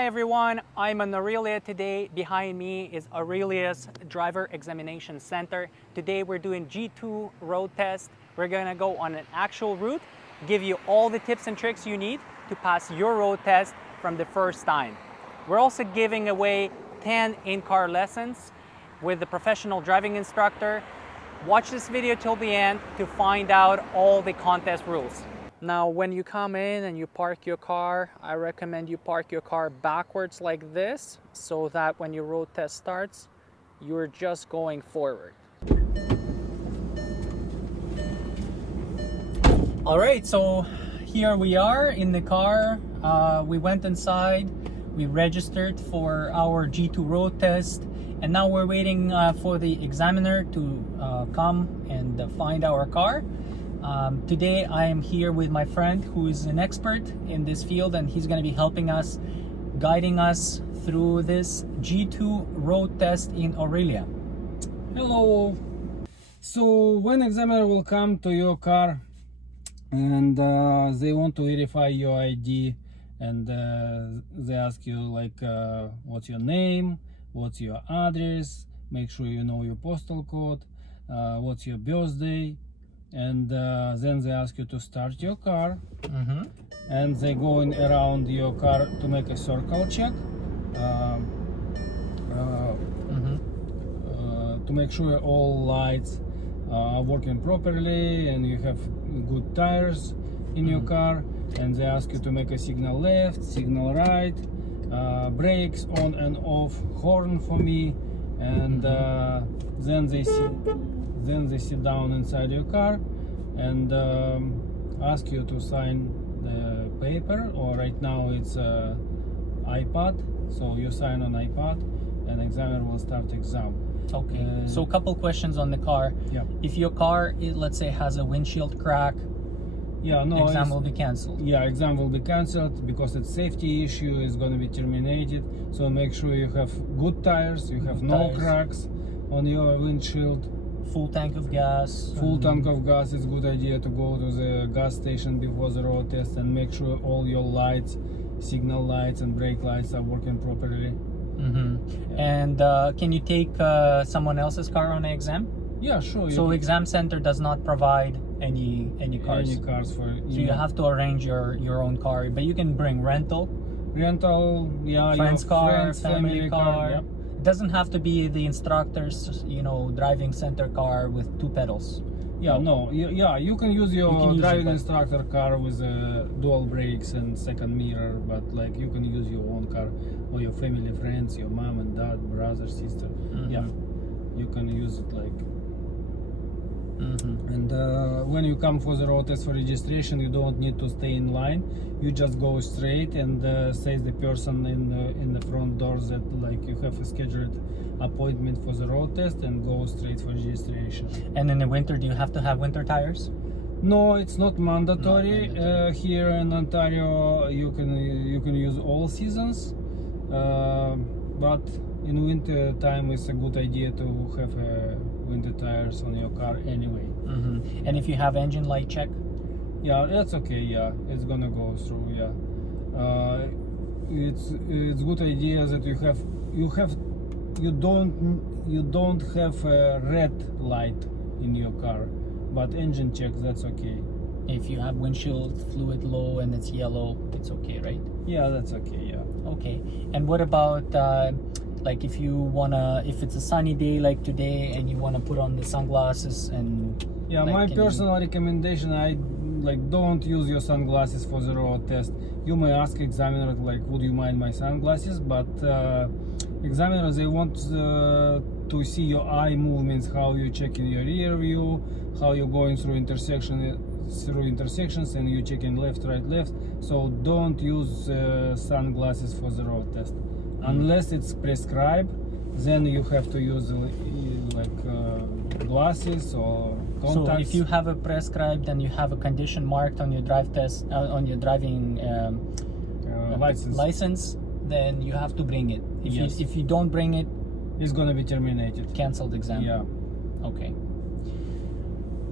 Hi everyone, I'm in Orillia today. Behind me is Orillia's Driver Examination Center. Today we're doing G2 road test. We're gonna go on an actual route, give you all the tips and tricks you need to pass your road test from the first time. We're also giving away 10 in-car lessons with the professional driving instructor. Watch this video till the end to find out all the contest rules. Now, when you come in and you park your car, I recommend you park your car backwards like this, so that when your road test starts, you're just going forward. All right, so here we are in the car. We went inside, we registered for our G2 road test, and now we're waiting for the examiner to come and find our car. Today I am here with my friend who is an expert in this field, and he's going to be helping us, guiding us through this G2 road test in Orillia. Hello. So when examiner will come to your car and they want to verify your ID, and they ask you like what's your name, what's your address, make sure you know your postal code, what's your birthday, and then they ask you to start your car, and they going around your car to make a circle check to make sure all lights are working properly and you have good tires in your car, and they ask you to make a signal left, signal right, brakes on and off, horn for me, and then they sit down inside your car and ask you to sign the paper, or right now it's iPad, so you sign on iPad and examiner will start exam. Okay, so a couple questions on the car. Yeah. If your car, let's say, has a windshield crack, exam will be cancelled. Yeah, exam will be cancelled because it's safety issue, is going to be terminated. So make sure you have good tires, you have no cracks on your windshield. Full tank of gas. Full tank of gas. It's a good idea to go to the gas station before the road test and make sure all your lights, signal lights and brake lights are working properly. And can you take someone else's car on an exam? Yeah, sure. So exam center does not provide any cars. Any cars for So you have to arrange your own car, but you can bring rental, yeah, friend's car, friends, family car. Yep. It doesn't have to be the instructor's, driving center car with 2 pedals. Yeah, no, you can use your driving instructor car with dual brakes and second mirror, but like you can use your own car or your family, friends, your mom and dad, brother, sister. Yeah, you can use it like. And when you come for the road test for registration, you don't need to stay in line. You just go straight and says the person in the front doors that like you have a scheduled appointment for the road test, and go straight for registration. And in the winter, do you have to have winter tires? No, it's not mandatory. Here in Ontario, you can use all seasons, but in winter time it's a good idea to have winter tires on your car anyway. And if you have engine light check? Yeah, that's okay. Yeah, it's gonna go through. Yeah, it's good idea that you don't have a red light in your car, but engine check, that's okay. If you have windshield fluid low and it's yellow, it's okay, right? Yeah, that's okay. Yeah. Okay. And what about like if it's a sunny day like today and you wanna put on the sunglasses and my personal recommendation, I don't use your sunglasses for the road test. You may ask examiner like, would you mind my sunglasses? But examiner, they want to see your eye movements, how you checking your rear view, how you're going through intersections, and you checking left, right, left. So don't use sunglasses for the road test unless it's prescribed. Then you have to use glasses or contacts. So if you have a prescribed and you have a condition marked on your drive test, on your driving license, then you have to bring it. If you don't bring it, it's gonna be terminated. Cancelled exam. Yeah. Okay.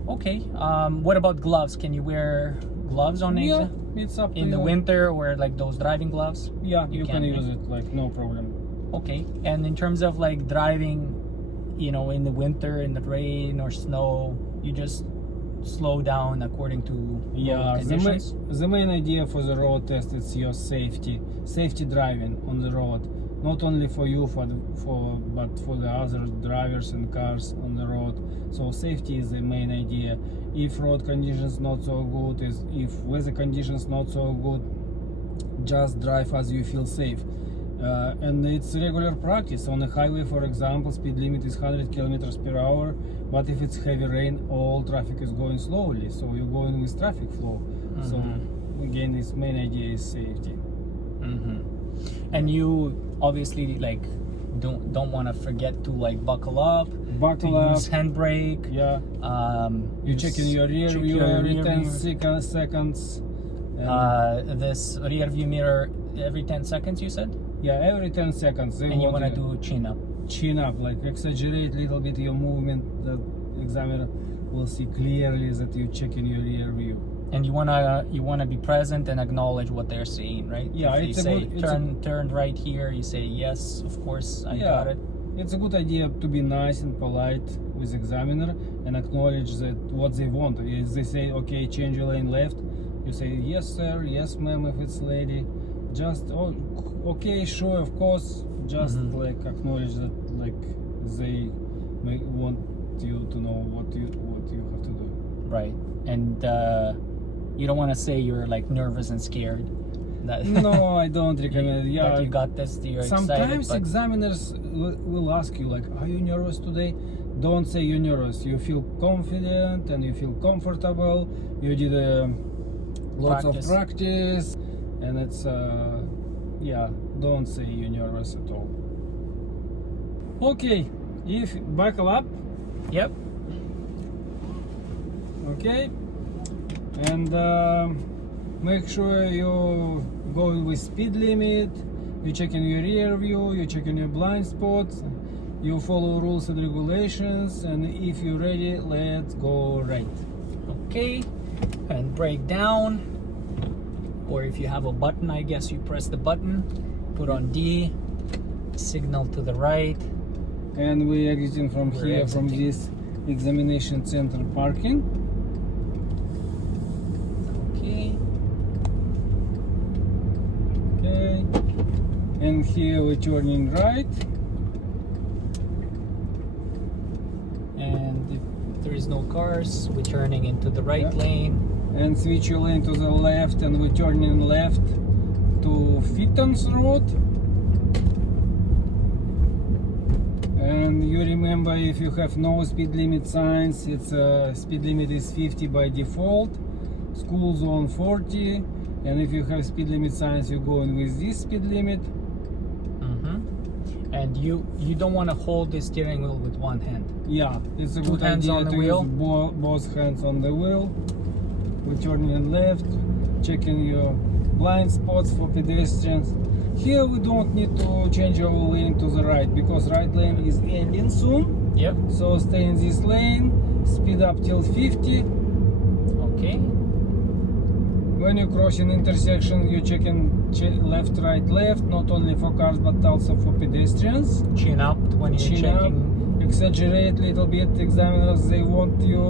Okay. What about gloves? Can you wear gloves on the exam? it's up to in the you. winter, or like those driving gloves? Yeah, you can right? use it, like, no problem. Okay. And in terms of like driving, you know, in the winter, in the rain or snow, you just slow down according to road conditions? The main idea for the road test is your safety driving on the road, not only for you, but for the other drivers and cars on the road. So safety is the main idea. If road conditions not so good, if weather conditions not so good, just drive as you feel safe. And it's regular practice. On a highway, for example, speed limit is 100 kilometers per hour, but if it's heavy rain, all traffic is going slowly, so you're going with traffic flow. So again, this main idea is safety. And you obviously like don't want to forget to like buckle up, use handbrake. Yeah. You checking your rear view every 10 seconds. This rear view mirror every 10 seconds, you said? Yeah, every 10 seconds. And you want to do chin up. Chin up, like exaggerate a little bit your movement. The examiner will see clearly that you're checking your rear view. And you wanna be present and acknowledge what they're saying, right? Yeah, if it's they say turn right here, you say yes, of course, I got it. It's a good idea to be nice and polite with examiner and acknowledge that what they want. If they say, okay, change your lane left, you say yes sir, yes ma'am if it's lady. Just okay, sure, of course. Just like acknowledge that, like, they may want you to know what you have to do. Right. And you don't want to say you're like nervous and scared. No, I don't recommend it. Yeah, that you got this, you're sometimes excited, examiners will ask you like, are you nervous today? Don't say you're nervous. You feel confident and you feel comfortable. You did lots of practice, and it's yeah, don't say you're nervous at all. Okay, if buckle up. Yep. Okay, and make sure you go with speed limit. You checking your rear view, you checking your blind spots, you follow rules and regulations, and if you're ready, let's go right. Okay, and brake down, or if you have a button, I guess you press the button, put on D, signal to the right, and we're exiting from here, from this examination center parking. Okay, and here we're turning right, and if there is no cars, we're turning into the right lane, and switch your lane to the left, and we're turning left to Fitton's Road. And you remember, if you have no speed limit signs, it's speed limit is 50 by default, school zone 40, and if you have speed limit signs, you're going with this speed limit. And you don't want to hold the steering wheel with one hand. Yeah, it's a Two good hands idea on the to wheel. use both hands on the wheel. We're turning left, checking your blind spots for pedestrians. Here we don't need to change our lane to the right, because right lane is ending soon. Yep. So stay in this lane, speed up till 50. Okay. When you cross an intersection, you're checking left, right, left, not only for cars but also for pedestrians. Chin up when you're Chin checking. up, exaggerate a little bit. Examiners, they want you,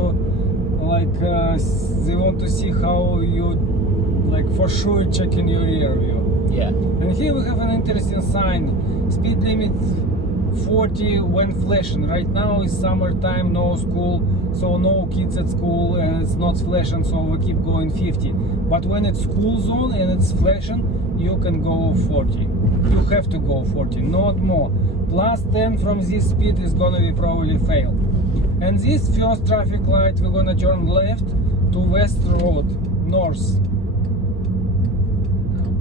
like, they want to see how you, like, for sure checking your rear view. Yeah. And here we have an interesting sign. Speed limit 40 when flashing. Right now is summertime, no school, so no kids at school, and it's not flashing, so we keep going 50. But when it's school zone and it's flashing, you can go 40. You have to go 40, not more. Plus 10 from this speed is gonna be probably fail. And this first traffic light, we're gonna turn left to West Road, north.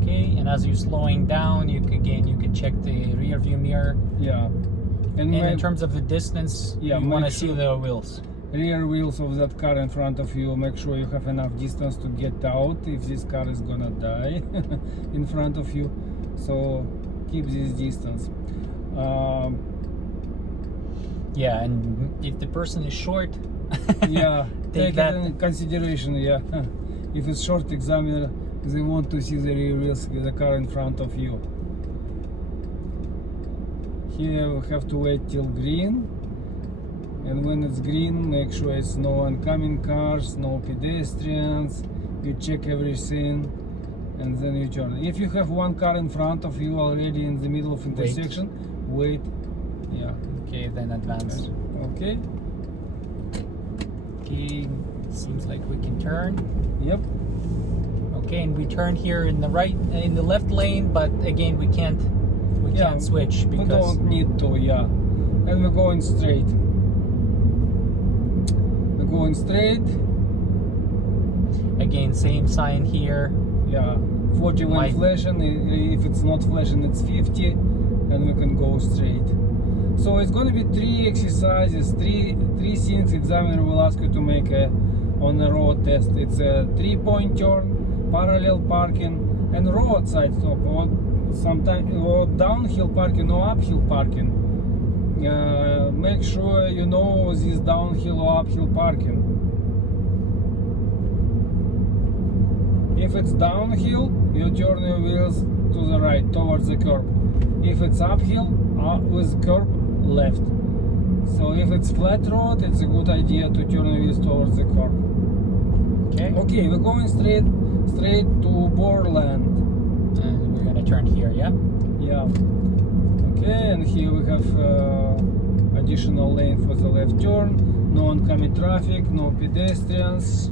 Okay, and as you're slowing down, you can check the rear view mirror. Yeah. And in terms of the distance, yeah, you want to see the wheels. Rear wheels of that car in front of you. Make sure you have enough distance to get out if this car is gonna die in front of you. So keep this distance. Yeah, and if the person is short, yeah, take that it in consideration. Yeah, if it's short, examiner They want to see the rear wheels with the car in front of you. Here we have to wait till green, and when it's green, make sure it's no oncoming cars, no pedestrians. You check everything, and then you turn. If you have one car in front of you already in the middle of intersection, wait. Yeah. Okay, then advance. Okay. Okay, seems like we can turn. Yep. Okay, and we turn here in the left lane, but again we can't switch we because don't need to. Yeah, and we're going straight. We're going straight. again same sign here. Yeah, 40 when flashing. If it's not flashing, it's 50, and we can go straight. So it's going to be 3 exercises, three things examiner will ask you to make on a road test. It's a 3-point turn, parallel parking, and roadside stop, or sometimes or downhill parking or uphill parking. Make sure you know this downhill or uphill parking. If it's downhill, you turn your wheels to the right towards the curb. If it's uphill, with curb, left. So if it's flat road, it's a good idea to turn your wheels towards the curb. Okay, we're going straight to Borland. And we're gonna turn here, yeah? Yeah. Okay, and here we have additional lane for the left turn. No oncoming traffic, no pedestrians.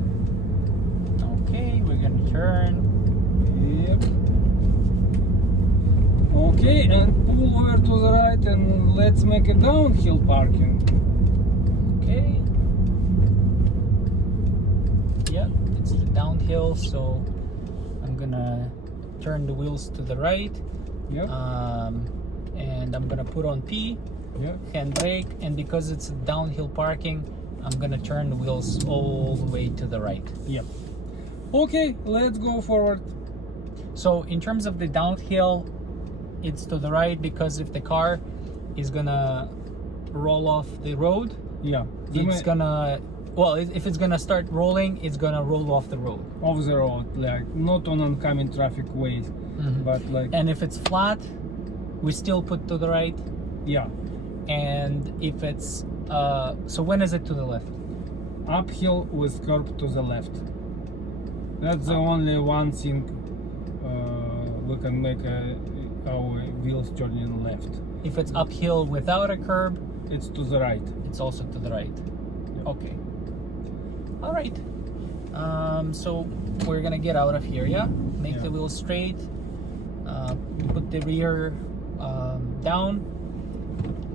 Okay, we're gonna turn. Yep. Okay, and pull over to the right, and let's make a downhill parking. Okay. Yep, it's downhill, so I'm gonna turn the wheels to the right. Yep. And I'm gonna put on P, Yep. handbrake, and because it's downhill parking, I'm gonna turn the wheels all the way to the right. Yep. Okay, let's go forward. So in terms of the downhill, it's to the right because if the car is gonna roll off the road, Yeah. it's gonna, well, if it's gonna start rolling, it's gonna roll off the road. Off the road, like not on oncoming traffic ways, but like. And if it's flat, we still put to the right. Yeah. And if it's so when is it to the left? Uphill with curb to the left. That's the only one thing we can make our wheels turning left. If it's uphill without a curb, It's to the right. it's also to the right. Yep. Okay. All right. So we're gonna get out of here, yeah? Make the wheels straight. Put the rear down.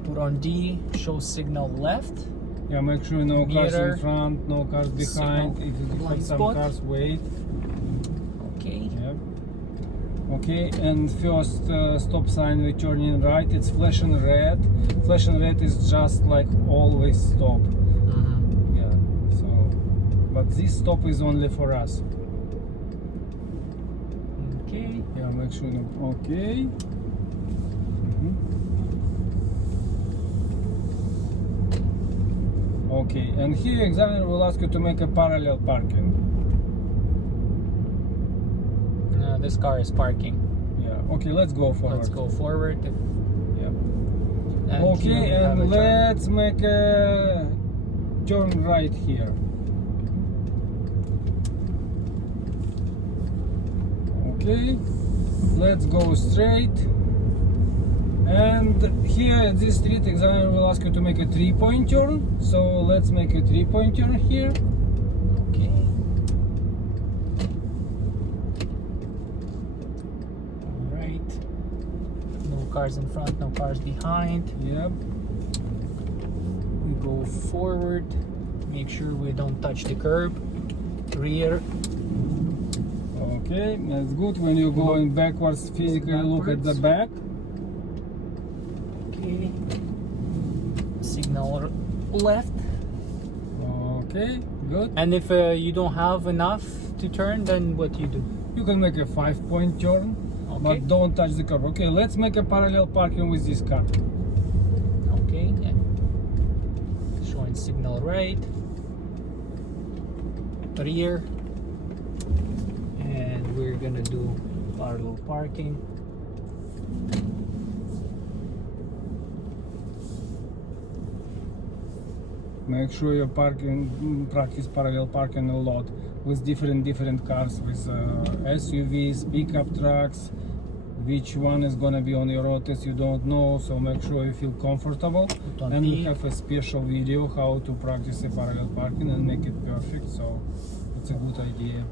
Put on D. Show signal left. Yeah, make sure no cars Mirror. in front, no cars behind. Signal. If you Blind have some spot. cars, wait. Okay. Yep. Okay, and first stop sign we turning right. It's flashing red. Flashing red is just like always stop. Yeah. So, but this stop is only for us. Okay. Yeah, make sure. Okay. Okay, and here examiner will ask you to make a parallel parking. This car is parking. Yeah. Okay, let's go forward. Let's go forward. Yeah. And here we Okay, have a and turn. let's make a turn right here. Okay, let's go straight. And here at this street, examiner will ask you to make a 3-point turn. So let's make a 3-point turn here. Okay. All right. No cars in front, no cars behind. Yep. We go forward. Make sure we don't touch the curb. Rear. Okay, that's good. When you're going backwards, physically look at the back. Okay. Signal left. Okay, good. And if you don't have enough to turn, then what do you do? You can make a 5-point turn, Okay. but don't touch the curb. Okay, let's make a parallel parking with this car. Okay. Yeah. Showing signal right. Rear. And we're gonna do parallel parking. Make sure you practice parallel parking a lot with different cars, with SUVs, pickup trucks. Which one is gonna be on your road test you don't know, so make sure you feel comfortable. And we have a special video how to practice the parallel parking and make it perfect, so it's a good idea.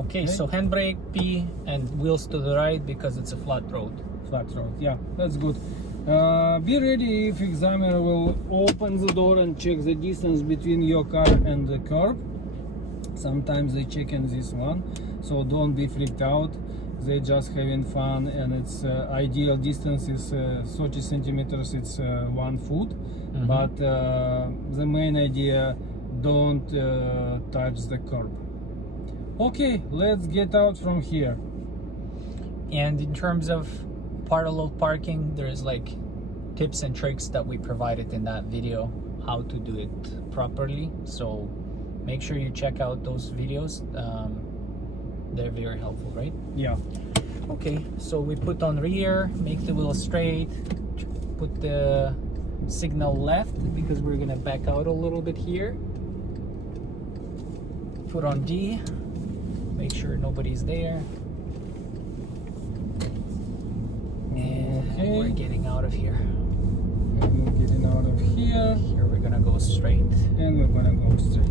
Okay, so handbrake P and wheels to the right because it's a flat road. Flat road, yeah, that's good. Be ready if examiner will open the door and check the distance between your car and the curb. Sometimes they check in this one, so don't be freaked out. They just having fun, and its ideal distance is 30 centimeters, it's 1 foot. But the main idea, don't touch the curb. Okay, let's get out from here. And in terms of parallel parking, there's like tips and tricks that we provided in that video how to do it properly, so make sure you check out those videos. They're very helpful, right? Yeah. Okay, so we put on rear, make the wheel straight, put the signal left because we're gonna back out a little bit here. Put on D, make sure nobody's there. And we're getting out of here. We're getting out of here. Here we're gonna go straight. And we're gonna go straight.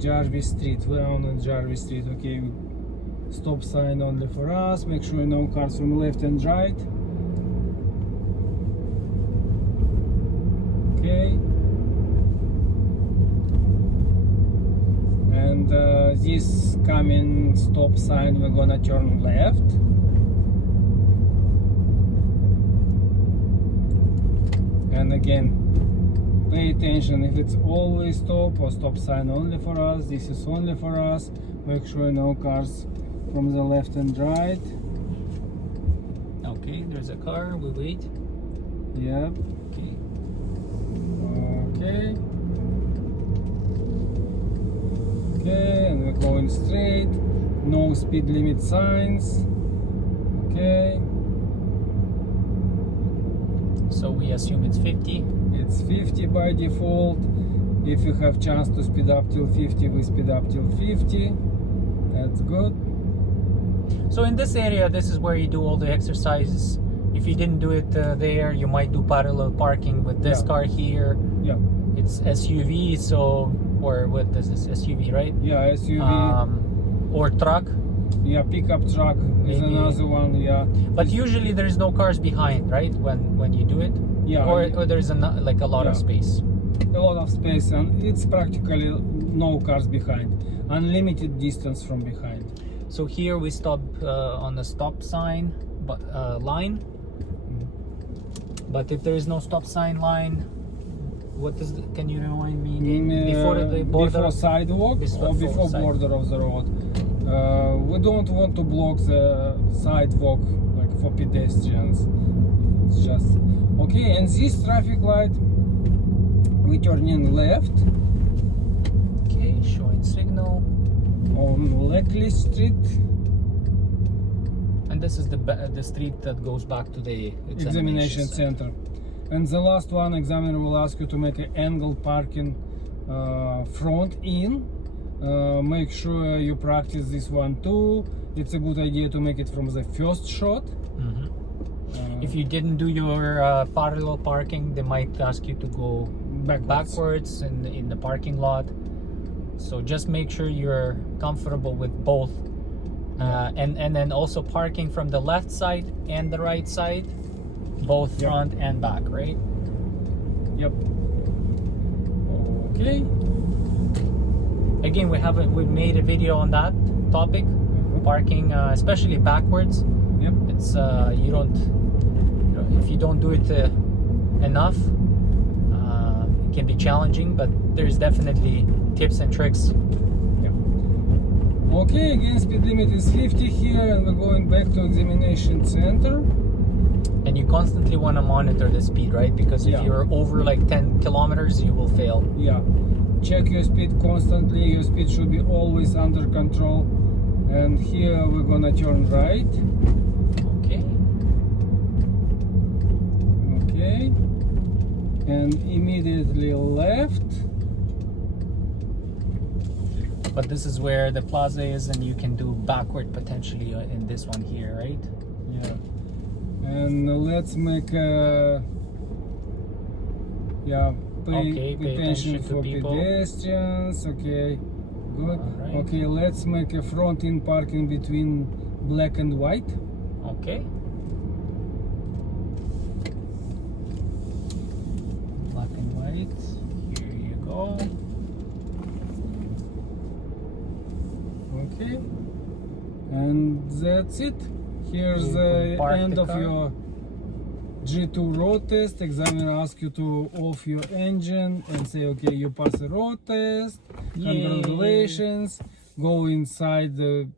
Jarvis Street, we're on Jarvis Street. Okay, stop sign only for us. Make sure no cars from left and right. Okay. And this coming stop sign, we're gonna turn left. And again, pay attention if it's always stop or stop sign only for us. This is only for us. Make sure no cars from the left and right. Okay, there's a car, we wait. Yep. Okay. Okay. Okay, and we're going straight. No speed limit signs. Okay. So we assume it's 50. It's 50 by default. If you have chance to speed up till 50, we speed up till 50. That's good. So in this area, this is where you do all the exercises. If you didn't do it there, you might do parallel parking with this car here. Yeah. It's SUV, so, or what is this, SUV, right? Yeah, SUV. Or truck. Yeah, pickup truck is Maybe. another one. Yeah. But usually there's no cars behind, right? When you do it. Yeah. Or there's like a lot of space. A lot of space, and it's practically no cars behind. Unlimited distance from behind. So here we stop on the stop sign line. But if there is no stop sign line, what is can you remind me again? Before the border? Before sidewalk or before border of the road. We don't want to block the sidewalk like for pedestrians. It's just okay. And this traffic light, we turn in left. Okay, showing signal on Leckley Street. And this is the street that goes back to the examination center. And the last one, examiner will ask you to make an angle parking front in. Make sure you practice this one too. It's a good idea to make it from the first shot. If you didn't do your parallel parking, they might ask you to go backwards in the parking lot. So just make sure you're comfortable with both. And then also parking from the left side and the right side, both front and back, right? Yep. Okay. Again, we made a video on that topic, parking, especially backwards. Yep. It's if you don't do it enough, it can be challenging. But there's definitely tips and tricks. Okay, again, speed limit is 50 here, and we're going back to examination center. And you constantly want to monitor the speed, right? Because if you're over like 10 kilometers, you will fail. Yeah. Check your speed constantly. Your speed should be always under control. and here we're gonna turn right. Okay. Okay, and immediately left. But this is where the plaza is, and you can do backward potentially in this one here, right? Yeah, and let's make a pay attention to for people. pedestrians. Okay, good. Alright. Okay, let's make a front-in parking between black and white. Okay. Black and white. Here you go. Okay, and that's it. Here's You the park end the of car. your G2 road test. Examiner asks you to off your engine and say, okay, you pass the road test. Yay. Congratulations. Go inside the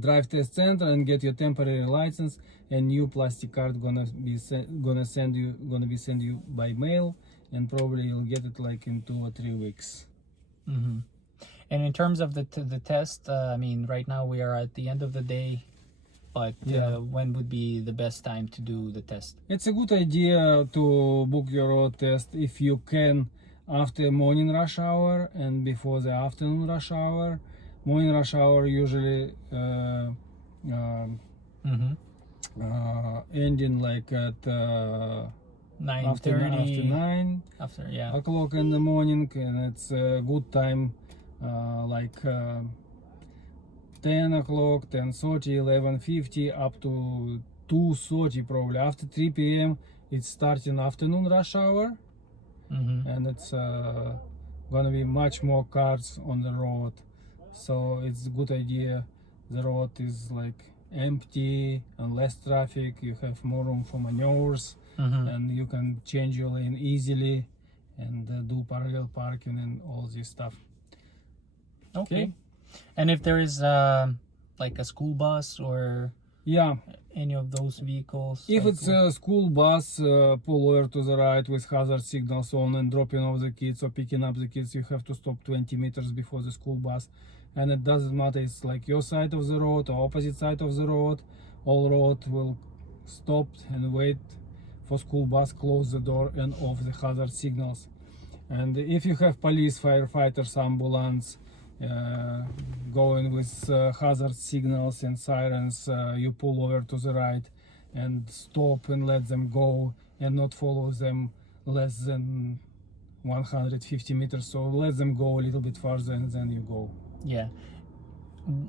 drive test center and get your temporary license, and new plastic card gonna be send you by mail, and probably you'll get it like in 2 or 3 weeks. Mm-hmm. And in terms of the test, I mean, right now we are at the end of the day, but when would be the best time to do the test? It's a good idea to book your road test if you can after morning rush hour and before the afternoon rush hour. Morning rush hour usually ending like at 9:30 after 9 yeah. o'clock in the morning, and it's a good time like 10 o'clock, 10:30, 11:50 up to 2:30 probably. After 3 p.m. it's starting afternoon rush hour, and it's gonna be much more cars on the road, so it's a good idea. The road is like empty and less traffic, you have more room for maneuvers, and you can change your lane easily and do parallel parking and all this stuff. Okay. And if there is like a school bus or any of those vehicles, if like, it's a school bus, pull over to the right with hazard signals on and dropping off the kids or picking up the kids, you have to stop 20 meters before the school bus, and it doesn't matter, it's like your side of the road or opposite side of the road, all road will stop and wait for school bus, close the door and off the hazard signals. And if you have police, firefighters, ambulance going with hazard signals and sirens, you pull over to the right and stop and let them go and not follow them less than 150 meters, so let them go a little bit farther and then you go. Yeah.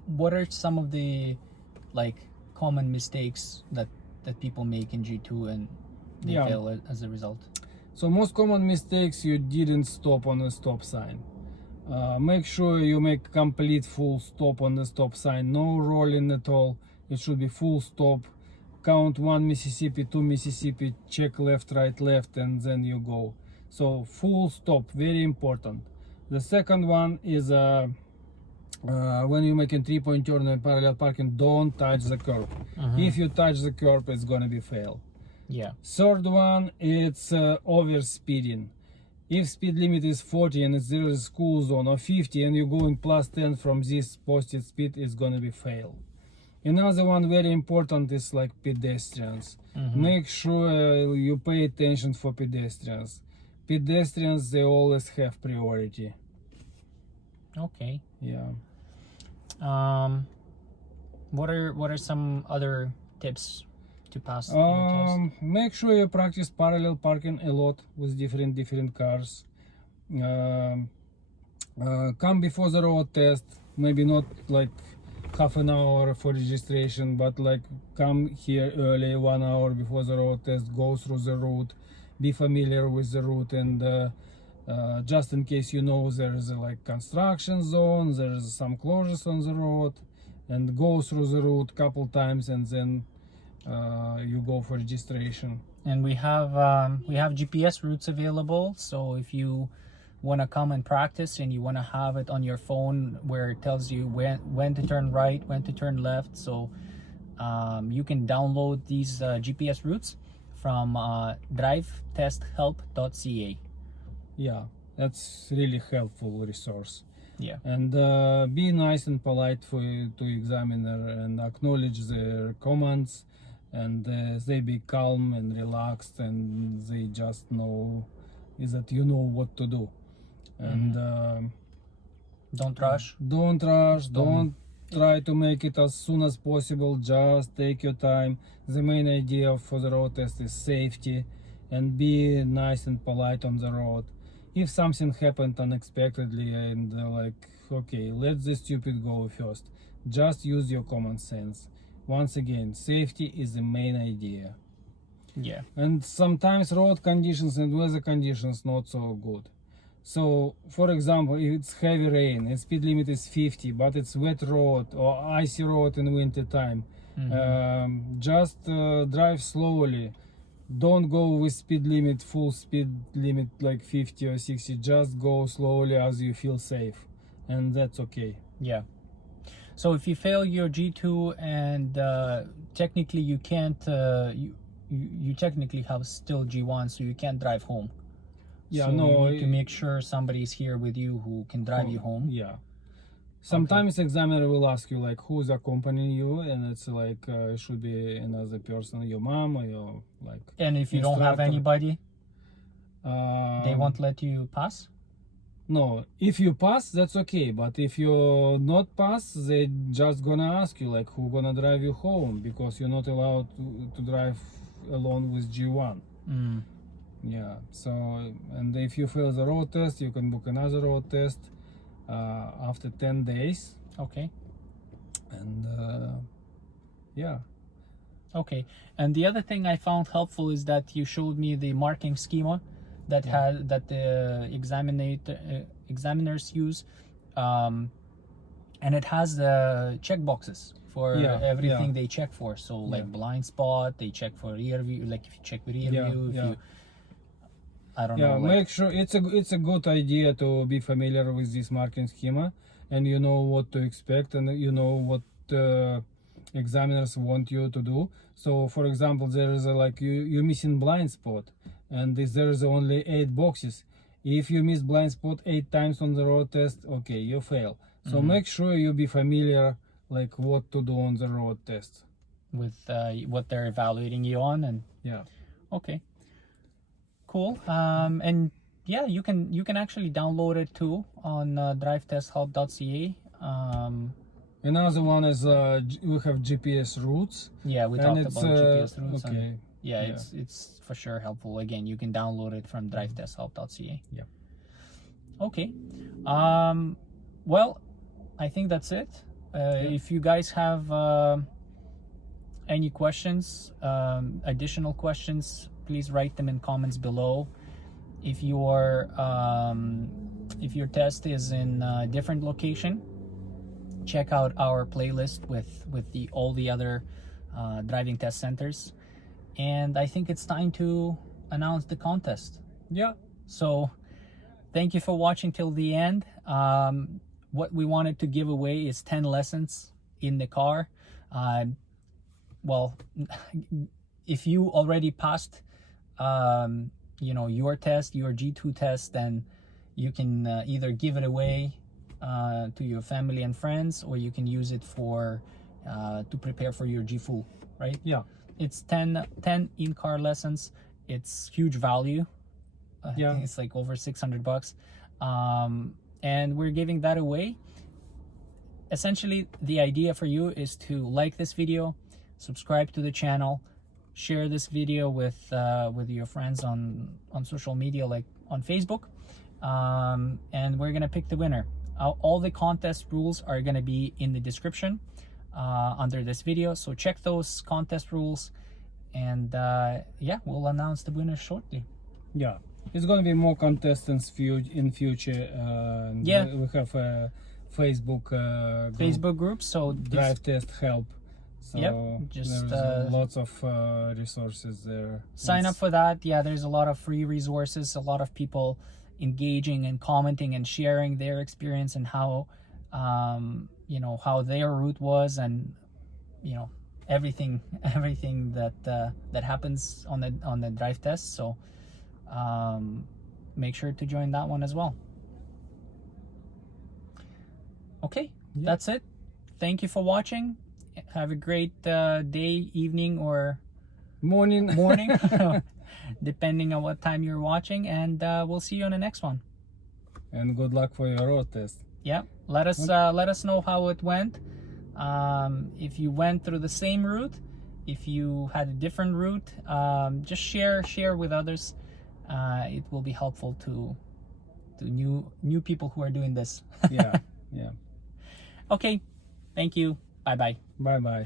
What are some of the like common mistakes that people make in G2 and they fail as a result? So most common mistakes: you didn't stop on a stop sign. Make sure you make complete full stop on the stop sign, no rolling at all. It should be full stop. Count 1 Mississippi, 2 Mississippi, check left, right, left, and then you go. So full stop, very important. The second one is when you make a 3-point turn in parallel parking, don't touch the curb. If you touch the curb, it's gonna be fail. Yeah. Third one, it's over speeding. If speed limit is 40 and there is a school zone, or 50 and you're going plus 10 from this posted speed, it's gonna be fail. Another one very important is like pedestrians. Make sure you pay attention for pedestrians. Pedestrians, they always have priority. Okay. Yeah. What are some other tips to pass your test? Make sure you practice parallel parking a lot with different cars. Come before the road test, maybe not like half an hour for registration, but like come here early, 1 hour before the road test, go through the route, be familiar with the route, and just in case you know there's like construction zone, there's some closures on the road, and go through the route couple times, and then you go for registration. And we have GPS routes available, so if you want to come and practice and you want to have it on your phone where it tells you when to turn right, when to turn left, so you can download these GPS routes from drivetesthelp.ca. Yeah, that's really helpful resource. Yeah. And be nice and polite to examiner and acknowledge their comments, and they be calm and relaxed, and they just know is that you know what to do. And Don't rush. don't rush, don't try to make it as soon as possible, just take your time. The main idea for the road test is safety, and be nice and polite on the road. If something happened unexpectedly and like, okay, let the stupid go first, just use your common sense. Once again, safety is the main idea. Yeah. And sometimes road conditions and weather conditions not so good. So, for example, if it's heavy rain and speed limit is 50, but it's wet road or icy road in winter time, just drive slowly. Don't go with speed limit, full speed limit like 50 or 60. Just go slowly as you feel safe, and that's okay. Yeah. So if you fail your G2 and technically you can't, you technically have still G1, so you can't drive home. Yeah, so no, you need to make sure somebody's here with you who can drive you home. Yeah. Sometimes examiner will ask you like who's accompanying you, and it's like it should be another person, your mom or your like. And if you don't have anybody, they won't let you pass. No, if you pass, that's okay. But if you not pass, they just gonna ask you like who gonna drive you home, because you're not allowed to drive alone with G1. Yeah. So, and if you fail the road test, you can book another road test after 10 days. Okay. And yeah. Okay. And the other thing I found helpful is that you showed me the marking schema that the examiners use, and it has the check boxes for everything they check for. So like blind spot, they check for rear view. Like if you check rear view, if you, I don't know. Make sure it's a good idea to be familiar with this marking schema, and you know what to expect, and you know what examiners want you to do. So for example, there is like you're missing blind spot, and there is only 8 boxes. If you miss blind spot 8 times on the road test, okay, you fail. So make sure you be familiar like what to do on the road test with what they're evaluating you on. And okay, cool. And yeah, you can actually download it too on drivetesthelp.ca. Another one is we have GPS routes. Yeah, we talked about GPS routes. Okay. And it's for sure helpful. Again, you can download it from drivetesthelp.ca. Yeah. Okay. Well, I think that's it. If you guys have any questions, additional questions, please write them in comments below. If your test is in a different location, check out our playlist with all the other driving test centers. And I think it's time to announce the contest. Yeah. So thank you for watching till the end. What we wanted to give away is 10 lessons in the car. Well, if you already passed your test, your G2 test, then you can either give it away to your family and friends, or you can use it for to prepare for your G full, right? Yeah. It's 10 in-car lessons. It's huge value. I think it's like over $600. And we're giving that away. Essentially, the idea for you is to like this video, subscribe to the channel, share this video with your friends on social media, like on Facebook, and we're gonna pick the winner. All the contest rules are gonna be in the description under this video, so check those contest rules, and we'll announce the winner shortly. Yeah, it's gonna be more contestants in future. We have a Facebook group, so Drive Test Help. So just there's lots of resources there. Sign up for that. Yeah, there's a lot of free resources, a lot of people engaging and commenting and sharing their experience and how how their route was, and everything that happens on the drive test. So make sure to join that one as well. Okay, Yeah. that's it. Thank you for watching. Have a great day, evening, or Morning. morning, depending on what time you're watching, and we'll see you on the next one. And good luck for your road test. Yeah, let us know how it went. If you went through the same route, if you had a different route, just share with others. It will be helpful to new people who are doing this. Yeah, yeah. Okay, thank you. Bye bye. Bye bye.